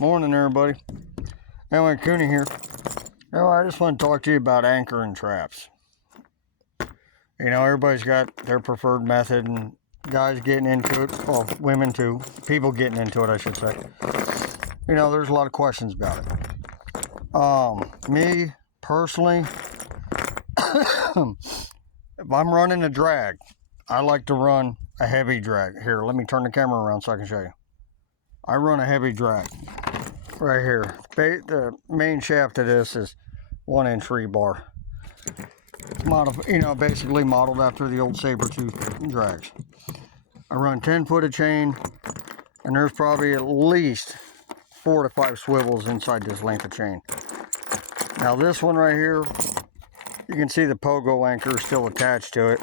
Morning, everybody. Anyway, Cooney here. I just want to talk to you about anchoring traps. Everybody's got their preferred method, and guys getting into it, well, women too, people getting into it, I should say. There's a lot of questions about it. Me, personally, if I'm running a drag, I like to run a heavy drag. Here, let me turn the camera around so I can show you. I run a heavy drag right here. The main shaft of this is 1-inch rebar. Basically modeled after the old Sabertooth drags. I run 10 foot of chain, and there's probably at least 4 to 5 swivels inside this length of chain. Now this one right here, you can see the pogo anchor still attached to it.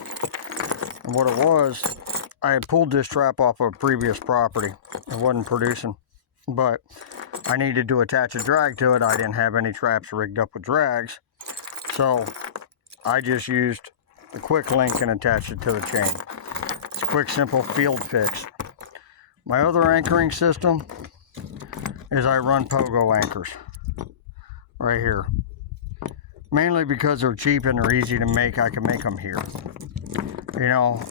And what it was, I had pulled this trap off of a previous property. It wasn't producing, but I needed to attach a drag to it. I didn't have any traps rigged up with drags, so I just used the quick link and attached it to the chain. It's a quick, simple field fix. My other anchoring system is I run pogo anchors right here. Mainly because they're cheap and they're easy to make. I can make them here.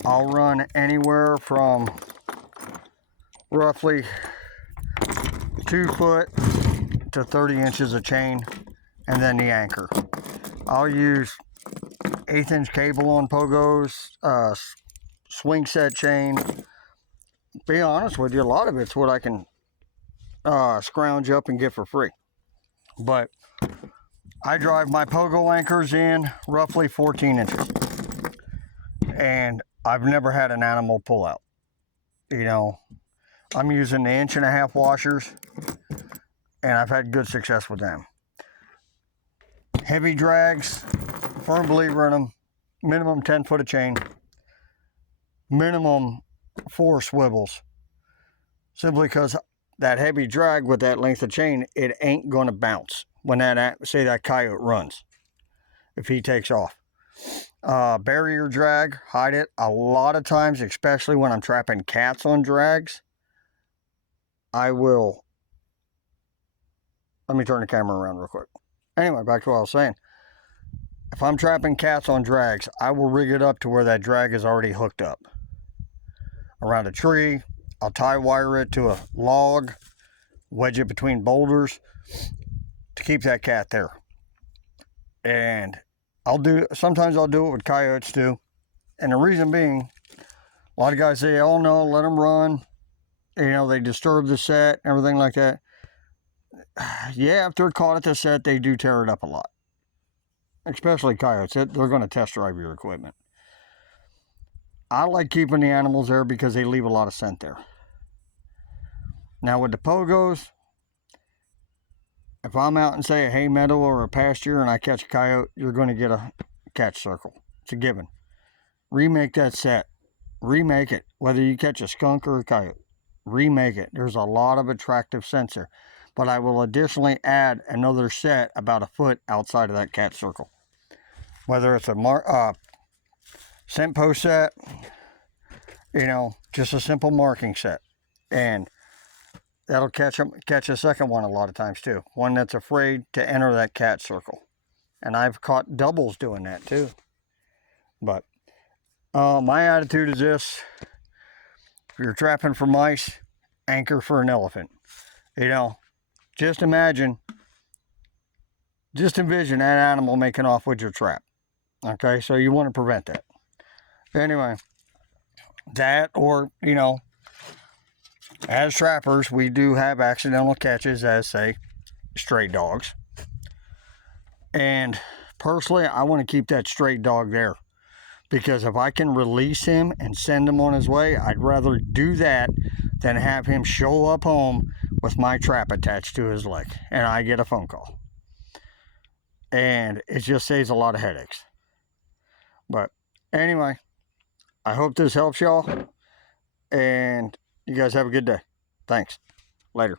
I'll run anywhere from roughly 2 foot to 30 inches of chain, and then the anchor. I'll use 1/8 inch cable on pogos, swing set chain. Be honest with you, a lot of it's what I can scrounge up and get for free. But I drive my pogo anchors in roughly 14 inches. And I've never had an animal pull out. I'm using the 1.5-inch washers, and I've had good success with them. Heavy drags, firm believer in them. Minimum 10 foot of chain. Minimum 4 swivels. Simply because that heavy drag with that length of chain, it ain't going to bounce when that coyote runs, if he takes off. Barrier drag, hide it. A lot of times, especially when I'm trapping cats on drags, let me turn the camera around real quick. Anyway, back to what I was saying. If I'm trapping cats on drags, I will rig it up to where that drag is already hooked up around a tree. I'll tie wire it to a log, wedge it between boulders to keep that cat there. And sometimes I'll do it with coyotes too. And the reason being, a lot of guys say, oh no, let them run. They disturb the set, everything like that. Yeah, if they're caught at the set, they do tear it up a lot. Especially coyotes. They're going to test drive your equipment. I like keeping the animals there because they leave a lot of scent there. Now with the pogos, if I'm out in, say, a hay meadow or a pasture and I catch a coyote, you're going to get a catch circle. It's a given. Remake that set. Remake it. Whether you catch a skunk or a coyote, remake it. There's a lot of attractive scents there. But I will additionally add another set about a foot outside of that catch circle. Whether it's a scent post set, just a simple marking set. And that'll catch a second one a lot of times too. One that's afraid to enter that catch circle. And I've caught doubles doing that too. But my attitude is this. If you're trapping for mice, anchor for an elephant. Just envision that animal making off with your trap. Okay, so you want to prevent that. Anyway, that, or, as trappers, we do have accidental catches as, say, stray dogs. And personally, I want to keep that stray dog there. Because if I can release him and send him on his way, I'd rather do that than have him show up home with my trap attached to his leg and I get a phone call. And it just saves a lot of headaches. But anyway, I hope this helps y'all. And you guys have a good day. Thanks. Later.